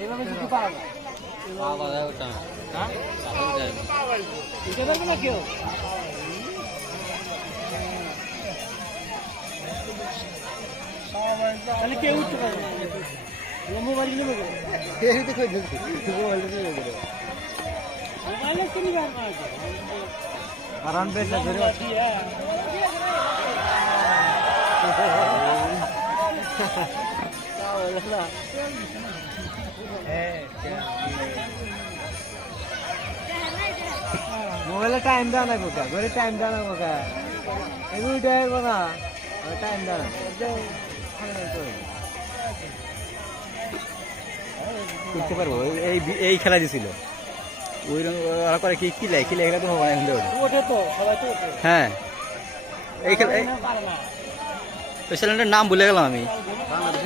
এইভাবে যদি পারা যায় পাওয়া যায় ওটা না। হ্যাঁ পাওয়া যায় না। এটা পারবে না কেউ তাহলে কেউ উঠতে পারবে না মোবাইল নেবে মোবাইলে কিনি বার না কারণ বেশ ধরে মোবাইলে টাইম দাও না কোকা ঘরে টাইম দাও না কোকা এগুলো উঠে না টাইম দাও না করতে পারবো এই খেলা দিছিল ওই ওরা করে কি কিলে খেলা তো হবে না ওঠে তো সবাই তো ওঠে হ্যাঁ এই খেলা পারে না ওই চ্যানেলটার নাম ভুলে গেলাম আমি